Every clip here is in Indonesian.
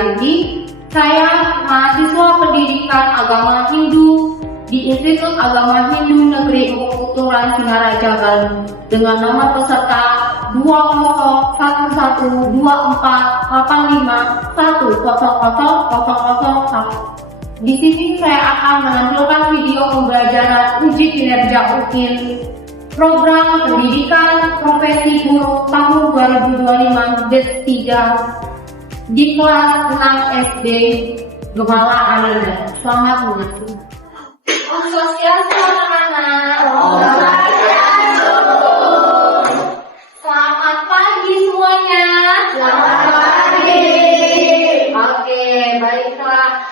Febrianti. Saya mahasiswa pendidikan agama Hindu di Institut Agama Hindu Negeri Ukuturan Singaraja Bali dengan nomor peserta 20112458510001. Di sini saya akan menampilkan video pembelajaran uji kinerja UKIN Program Pendidikan Profesi Guru tahun 2025 batch 3 di kelas 6 SD Gemala Alenda. Selamat menyaksikan. Om Swastiastu anak-anak. Selamat pagi semuanya. Selamat pagi. Oke, baiklah.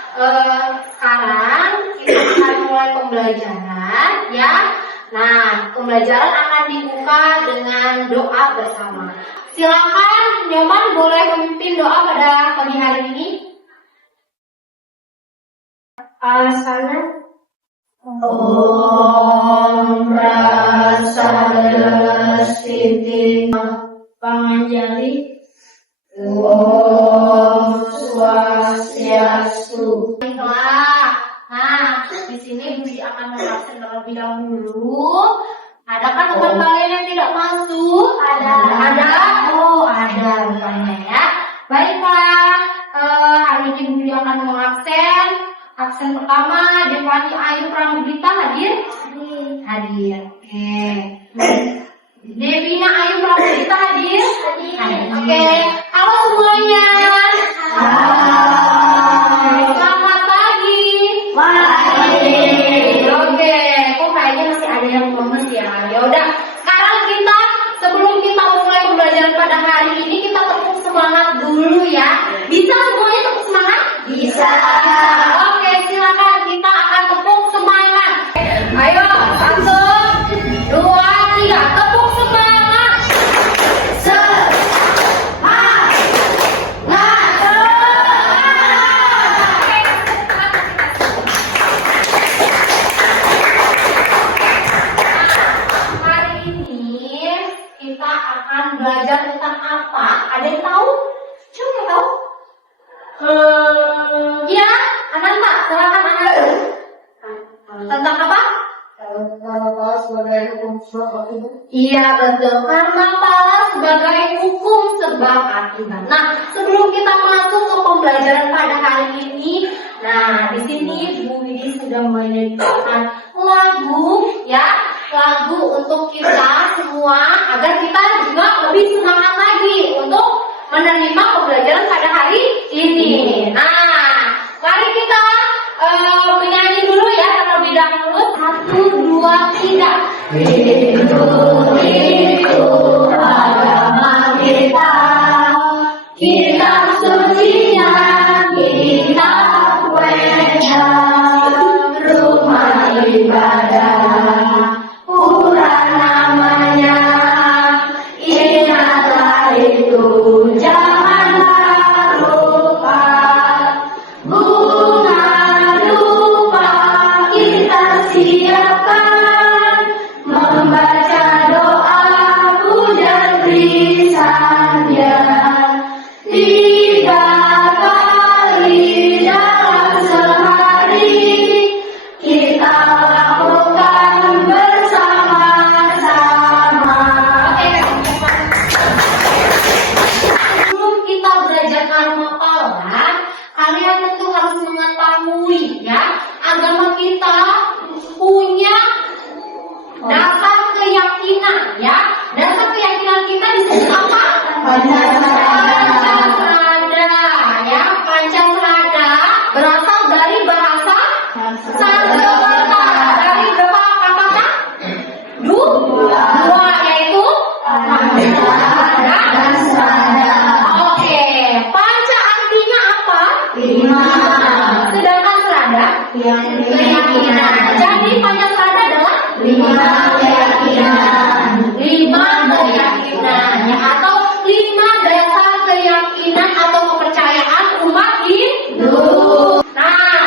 Sekarang kita akan mulai pembelajaran ya. Nah, pembelajaran akan dibuka dengan doa bersama. Silakan Nyoman boleh memimpin doa pada pagi hari ini. Sana. Om Prasadana Siti Panganjali. Om Swastiastu. Baiklah. Nah, di sini Budi akan menjelaskan terlebih dahulu. Ada kan teman kalian yang tidak masuk? Ada. Ada? Oh, ada rupanya ya. Baiklah. Hari ini Budi akan mengabsen. Absen pertama, Devani Ayu Pramudita hadir? Hadir. Oke. Devina Ayu Pramudita hadir? Hadir. Oke. Halo semuanya. Hai. Selamat pagi. Pagi. Oke. Kok kayaknya masih ada yang lemes ya? Ya udah. Sekarang kita sebelum kita mulai pembelajaran pada hari ini kita tepuk semangat dulu ya. Bisa semuanya tepuk semangat? Bisa. Oke, silakan kita akan tepuk semangat. Ayo, 1, 2, 3, tepuk semangat. Hari ini kita akan belajar tentang apa? Ada yang tahu? Coba yang tahu? Ya, Ananta, silakan Ananta. Tentang apa? Iya betul, karena pala sebagai hukum sebab akibat. Nah, sebelum kita masuk ke pembelajaran pada hari ini, nah di sini Bu Widi sudah menyediakan lagu, ya, lagu untuk kita semua agar kita juga lebih semangat lagi untuk menerima pembelajaran pada hari ini. Nah, mari kita menyanyi dulu ya terlebih dahulu. 1, 2, 3. Itu agama kita, kitab sucinya kita baca, rumah ibadah, Quran namanya, ingatlah itu janganlah lupa, bunga lupa kita siapkan, membaca doa puja lisannya 3 kali dalam sehari, kita lakukan bersama-sama. Sebelum kita belajar karma pala, kalian tentu harus mengetahui ya, agama kita punya dasar keyakinan ya. Dasar keyakinan kita disebut apa? Pancasarada ya. Pancasarada berasal dari bahasa Sanskerta. Dari berapa kata? Dua, yaitu Pancasarada dan Sarada. Oke, panca artinya apa? 5 Sedangkan Sarada keyakinan. Jadi Pancasarada adalah 5 keyakinan. 5 keyakinan ya, atau 5 dasar keyakinan atau kepercayaan umat Hindu. Nah,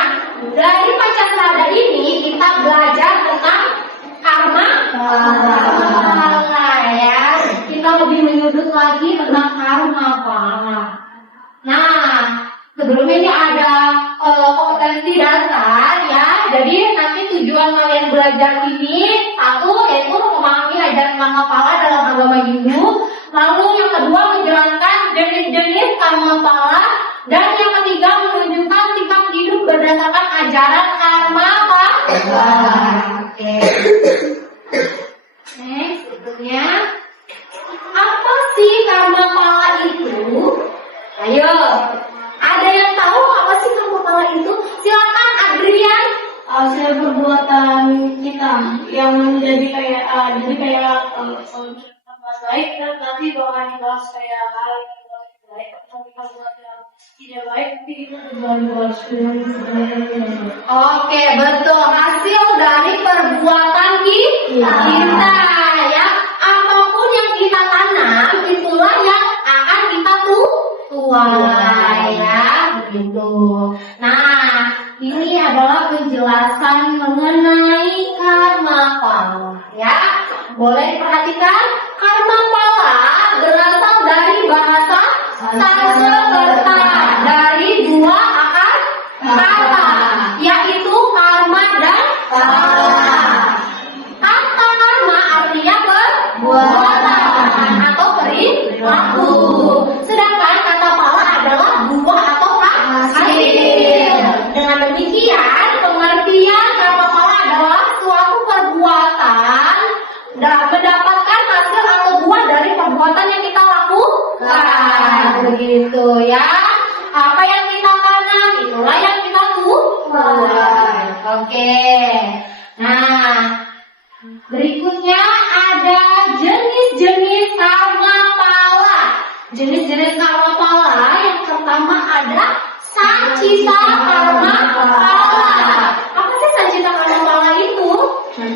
dari Pancasarada ini kita belajar tentang karma pala ya. Kita lebih menyudut lagi tentang karma pala. Nah, sebelum belajar ini, satu yaitu memahami ajaran karma pala dalam agama Hindu. Lalu yang kedua menjelaskan jenis-jenis karma pala, dan yang ketiga menunjukkan sikap hidup berdasarkan ajaran karma pala. Oke. Next, berikutnya. Apa sih karma pala itu? Ayo, ada yang tahu apa sih karma pala itu? Silakan Adrian. Hasil perbuatan kita yang menjadi kayak baik dan nanti bakalan dibahas kayak hal yang baik atau kita buat yang tidak baik nanti kita dibahas Oke, betul. Hasil dari perbuatan kita ya. Apapun yang kita tanam, itulah yang akan kita tuai ya, begitu. Nah, ini adalah penjelasan mengenai karma pala ya. Boleh diperhatikan, karma pala berasal dari bahasa Sanskerta dari dua akar kata, yaitu karma dan pala. Kata karma artinya perbuatan atau perilaku, sedangkan kata pala adalah buah atau hasil. Dengan demikian, pengertian karma pala adalah suatu perbuatan dan mendapatkan hasil atau buah dari perbuatan yang kita lakukan, begitu ya. Apa yang kita tanam, itulah yang kita tuai. Oke. Nah, berikutnya ada jenis-jenis karma pala. Jenis-jenis karma pala yang pertama ada sancita karma pala. Apa sih sancita karma pala itu?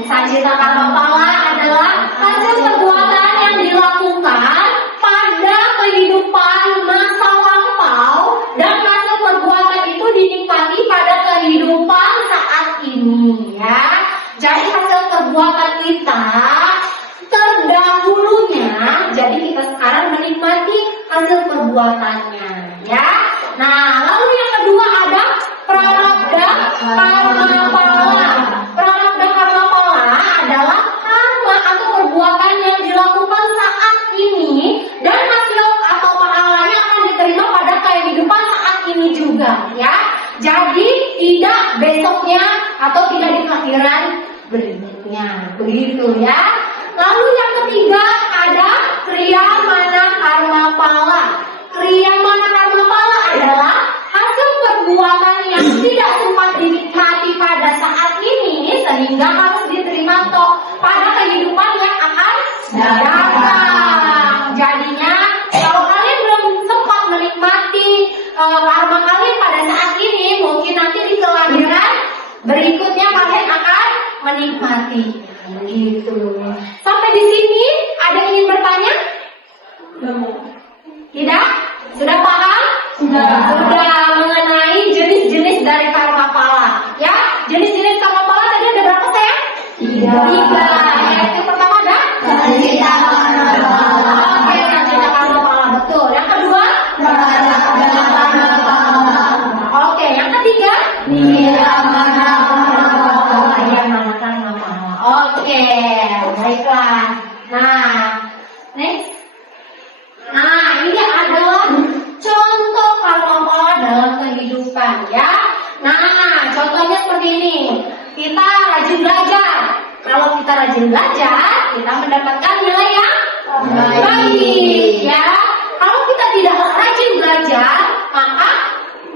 Sancita karma pala adalah hasil perbuatan yang dilakukan pada kehidupan masa lampau, dan hasil perbuatan itu dinikmati pada kehidupan saat ini ya. Jadi hasil perbuatan kita terdahulunya, jadi kita sekarang menikmati hasil perbuatannya ya. Nah, lalu yang kedua ada prarabdha karma pala. Prarabdha karma pala adalah karma atau perbuatan yang dilakukan saat ini, dan hasil atau pahalanya akan diterima pada kehidupan saat ini juga ya. Jadi tidak besoknya atau tidak di akhiran berikutnya, begitu ya. Lalu yang ketiga ada kriyamana karma pala. Kriyamana karma pala adalah hasil perbuatan yang tidak sempat dinikmati pada saat ini sehingga harus diterima pada kehidupan yang akan datang. Jadinya kalau kalian belum sempat menikmati karma kalian pada saat ini, mungkin nanti di kelahiran berikutnya kalian akan menikmati. Begitu. Sampai di sini ada yang ingin bertanya? Tidak? Sudah paham? Sudah mengenai jenis-jenis dari karma pala. Ya, jenis-jenis karma pala tadi ada berapa sayang? Tiga. Yang pertama ada? Sancita karma pala. Oke, sancita karma pala, betul. Yang kedua? Prarabdha karma pala. Oke, yang ketiga? Kriyamana karma pala. Kriyamana karma pala. Oke, baiklah. Nah, next. Nah, ini adalah contoh karma pala dalam kehidupan ya. Nah, contohnya seperti ini. Kita rajin belajar. Kalau kita rajin belajar, kita mendapatkan nilai yang baik ya. Kalau kita tidak rajin belajar, maka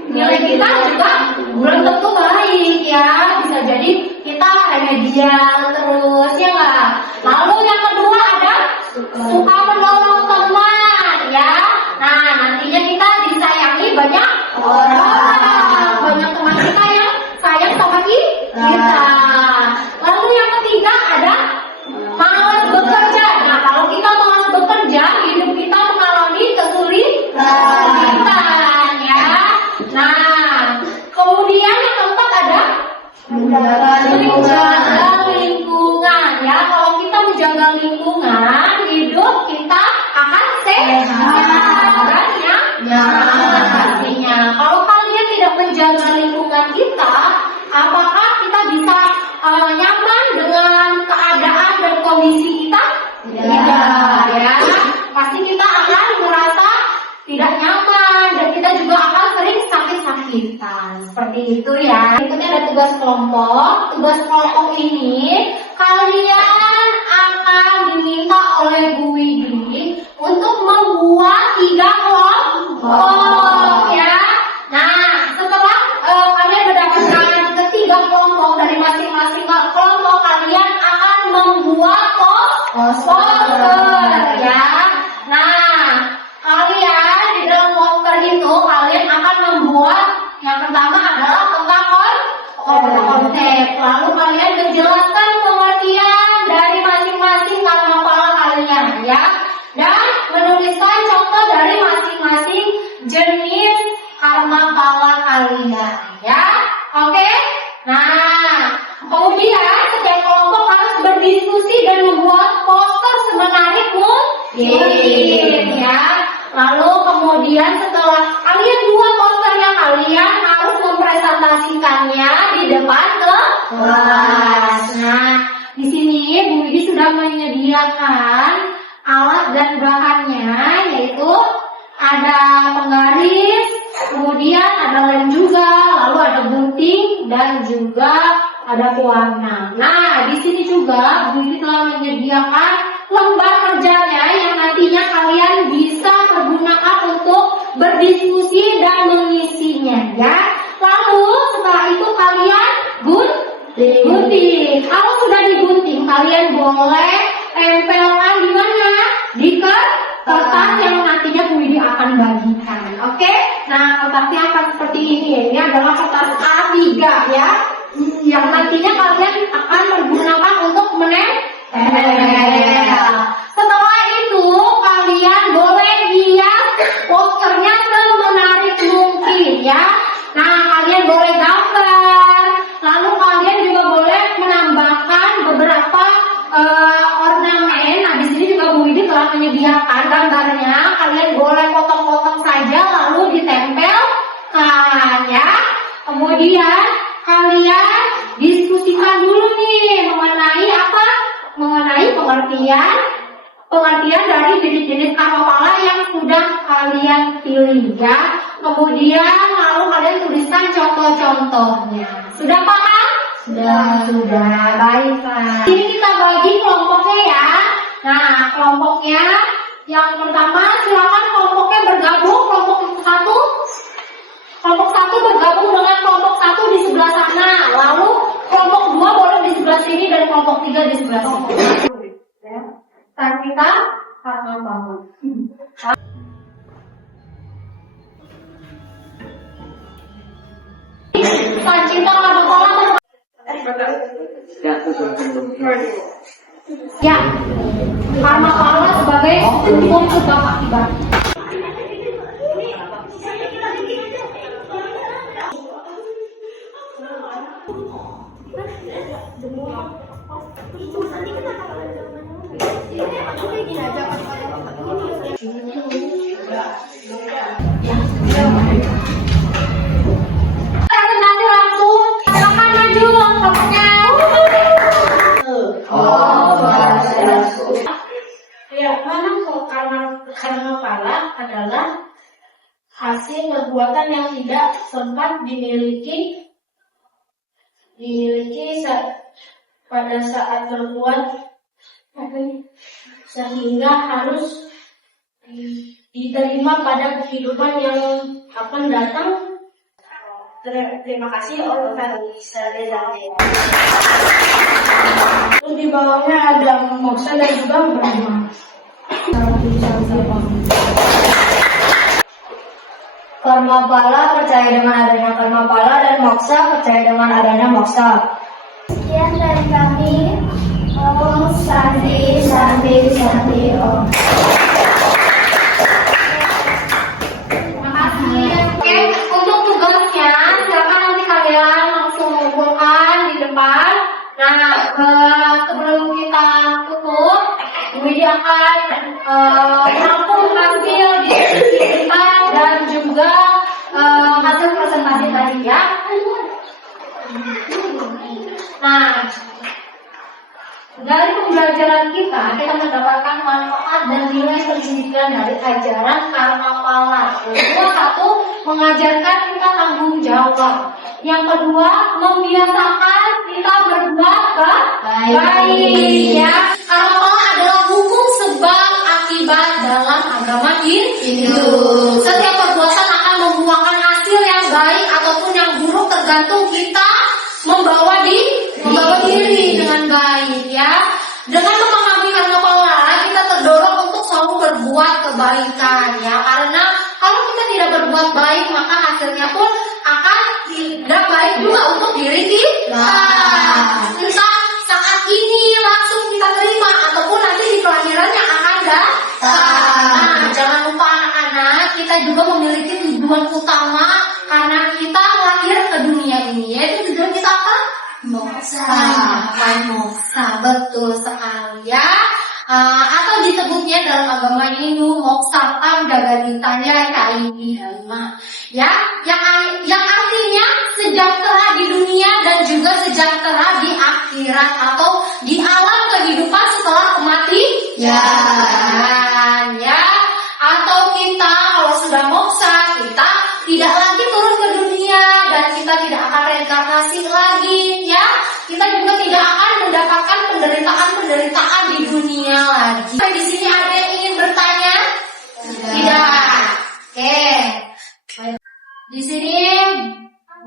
nilai kita juga belum tentu baik ya. Bisa jadi kita remedial terus ya nggak. Lalu yang kedua ada suka menolong teman ya. Nah, nantinya kita disayangi banyak orang, banyak teman kita yang sayang sama kita. Lalu yang ketiga ada malas bekerja. Nah, kalau kita malas bekerja, hidup kita mengalami kesulitan ya. Nah, kemudian yang keempat ada menjaga lingkungan ya. Kalau kita menjaga lingkungan, hidup kita akan sehat dan nyaman pastinya. Kalau kalian tidak menjaga lingkungan kita, apakah kita bisa nyaman dengan kelompok. Tugas kelompok ini kalian akan diminta oleh Bu Widi untuk membuat 3 kelompok ya. Nah, setelah kalian mendapatkan ketiga kelompok dari masing-masing kelompok, kalian akan membuat poster ya. Nah, kalian di dalam poster itu kalian akan membuat yang pertama adalah tentang konsep. Lalu kalian menjelaskan pengertian dari masing-masing kata-kata kalian ya. Dan menuliskan contoh dari masing-masing jenis karma pala kalian ya. Oke? Nah, kemudian setiap kelompok harus berdiskusi dan membuat poster semenarik mungkin ya. Lalu kemudian setelah kalian buat posternya, kalian harus mempresentasikannya di depan kelas. Nah, di sini Bu Widi sudah menyediakan alat dan bahannya, yaitu ada penggaris, kemudian ada lem juga, lalu ada gunting dan juga ada pewarna. Nah, di sini juga Bu Widi telah menyediakan lembar kerjanya yang nantinya kalian bisa pergunakan untuk berdiskusi dan mengisinya ya. Lalu setelah itu kalian gunting. Kalau sudah digunting, kalian boleh tempelkan di mana? Di kertas yang nantinya Bu Widi akan bagikan. Oke? Nah, kertasnya akan seperti ini. Ini adalah kertas A3 ya. Yang nantinya kalian akan pergunakan untuk menempel. Setelah itu kalian boleh hias posternya semenarik mungkin ya. Nah, kalian boleh gambar. Lalu kalian juga boleh menambahkan beberapa ornamen. Nah, di sini juga Bu Widi telah menyediakan gambarnya. Kalian boleh potong-potong saja lalu ditempelkan ya. Kemudian kalian diskusikan dulu nih mengenai apa? Mengenai pengertian dari jenis-jenis karma pala yang sudah kalian pilih ya. Kemudian lalu kalian tuliskan contoh-contohnya. Sudah paham? Sudah. Baiklah. Ini kita bagi kelompoknya ya. Nah, kelompoknya yang pertama silakan kelompoknya bergabung. Kelompok satu bergabung dengan kelompok 1 di sebelah sana. Lalu kelompok 2 boleh di sebelah sini dan kelompok 3 di sebelah sini. Kita karma pala. Sancinta karma pala. Ya, karma pala sebagai hukum sebab akibat. Nanti langsung silakan maju kelompoknya. Ya, karma pala adalah hasil perbuatan yang tidak sempat dimiliki pada saat berbuat sehingga harus diterima pada kehidupan yang akan datang. Terima kasih Terus di bawahnya ada moksa dan juga brahma. Karma pala percaya dengan adanya karma pala dan moksa percaya dengan adanya moksa. Sekian dari kami. Om Santi Santi Santi Om. Terima kasih. Oke, untuk tugasnya silakan nanti kalian langsung kumpulkan di depan. Nah, sebelum kita tutup, Bu Widi akan merangkum hasil diskusi kita dan juga hasil presentasi tadi ya. Nah, Dari pembelajaran kita mendapatkan manfaat dan nilai pendidikan dari ajaran karma pala. Kedua, satu, mengajarkan kita tanggung jawab. Yang kedua, membiasakan kita berbuat baik. Ya, karma pala adalah hukum sebab akibat dalam agama Hindu. Setiap perbuatan akan membuahkan hasil yang baik ataupun yang buruk tergantung kita membawa diri dengan baik, ya. Dengan memahami karma pala, kita terdorong untuk selalu berbuat kebaikan, ya. Karena kalau kita tidak berbuat baik, maka hasilnya pun akan tidak baik juga untuk diri kita. Entah saat ini langsung kita terima ataupun nanti di kelahiran yang akan datang. Nah, jangan lupa anak-anak, kita juga memiliki tujuan utama karena kita lahir ke dunia ini, yaitu tujuan kita apa? Moksa, betul sekali, ya. Atau disebutnya dalam agama Hindu moksa jagaditanya cairi dharma, ya, yang artinya sejahtera di dunia dan juga sejahtera di akhirat atau di alam kehidupan setelah kematian, ya. Atau kita kalau sudah moksa, kita tidak lagi turun ke dunia dan kita tidak akan reinkarnasi lagi, ya. Kita juga tidak akan mendapatkan penderitaan di dunia lagi. Di sini ada yang ingin bertanya? Tidak. Oke. Di sini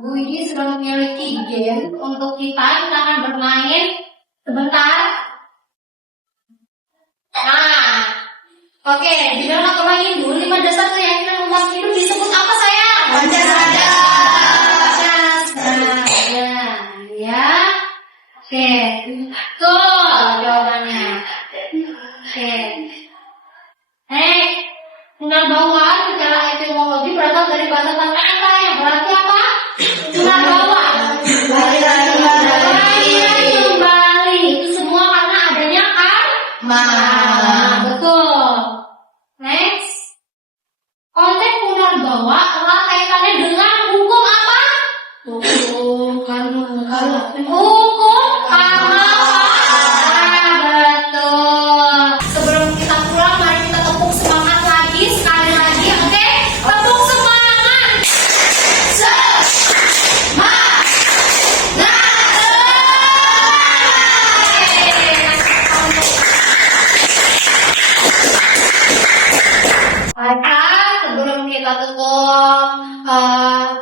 Bu Widi sudah memiliki game untuk kita akan bermain sebentar. Nah, oke, di dalam agama Hindu 5 dasar keyakinan umat Hindu disebut apa sayang? Pancasila. Ya. Oke, tuh jawabannya. Oke. Tunar bawa secara etimologi berasal dari bahasa Sanskerta yang berarti apa? Tunar bawa. Kembali. Itu semua karena adanya karma. Betul. Next. Konteks tunar bawa erat kaitannya dengan hukum apa? Hukum karma. Hukum karma. Betul. Sebelum kita pulang, mari kita tepuk semangat lagi sekali lagi, oke? Tepuk semangat. Baiklah, sebelum kita tutup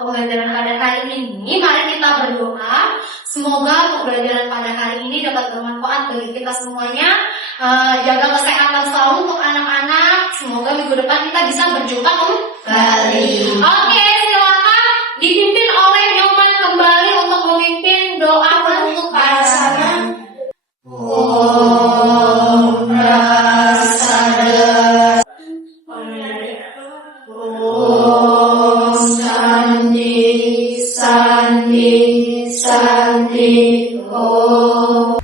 pembelajaran pada hari ini, mari kita berdoa. Semoga pembelajaran pada hari ini dapat bermanfaat bagi kita semuanya. Jaga kesehatan selalu untuk anak-anak. Semoga minggu depan kita bisa berjumpa kembali. Oke, silakan dipimpin oleh Nyoman kembali untuk memimpin doa penutup bersama. Om Prasada. Om Sandi Sandi Sandi Om.